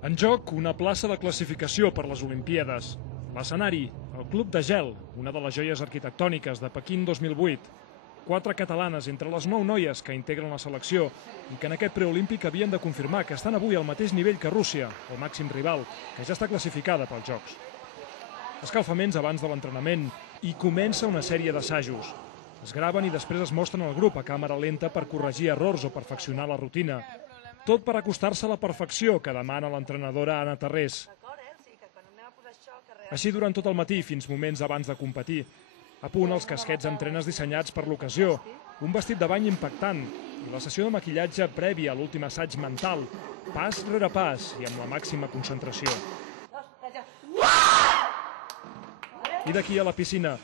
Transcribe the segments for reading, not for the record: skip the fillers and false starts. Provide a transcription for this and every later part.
En joc, una plaça de classificació per les Olimpíades. L'escenari, el Club de Gel, una de les joies arquitectòniques de Pequín 2008. 4 catalanes entre les 9 noies que integren la selecció i que en aquest preolímpic havien de confirmar que estan avui al mateix nivell que Rússia, el màxim rival, que ja està classificada pels Jocs. Escalfaments abans de l'entrenament i comença una sèrie d'assajos. Es graven i després es mostren al grup a càmera lenta per corregir errors o perfeccionar la rutina. Tot per acostar-se a la perfecció que demana l'entrenadora Anna Tarrés. Així durant tot el matí fins moments abans de competir. A punt els casquets amb trenes dissenyats per l'ocasió, un vestit de bany impactant i la sessió de maquillatge prèvia a l'últim assaig mental, pas rere pas i amb la màxima concentració. I d'aquí a la piscina,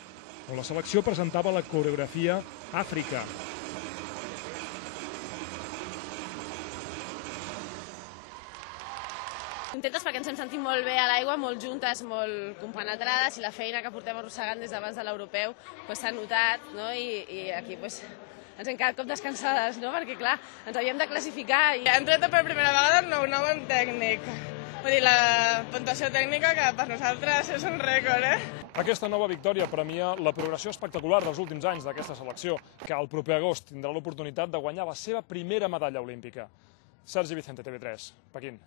on la selecció presentava la coreografia Àfrica. Contentes perquè ens hem sentit molt bé a l'aigua, molt juntes, molt compenetrades, i la feina que portem arrossegant des d'abans de l'europeu s'ha notat, no? I aquí ens hem quedat com descansades, no? Perquè clar, ens havíem de classificar. Hem tret per primera vegada el 9-9 en tècnic. Vull dir, la puntuació tècnica que per nosaltres és un rècord, Aquesta nova victòria premia la progressió espectacular dels últims anys d'aquesta selecció, que el proper agost tindrà l'oportunitat de guanyar la seva primera medalla olímpica. Sergi Vicente, TV3, Pequín.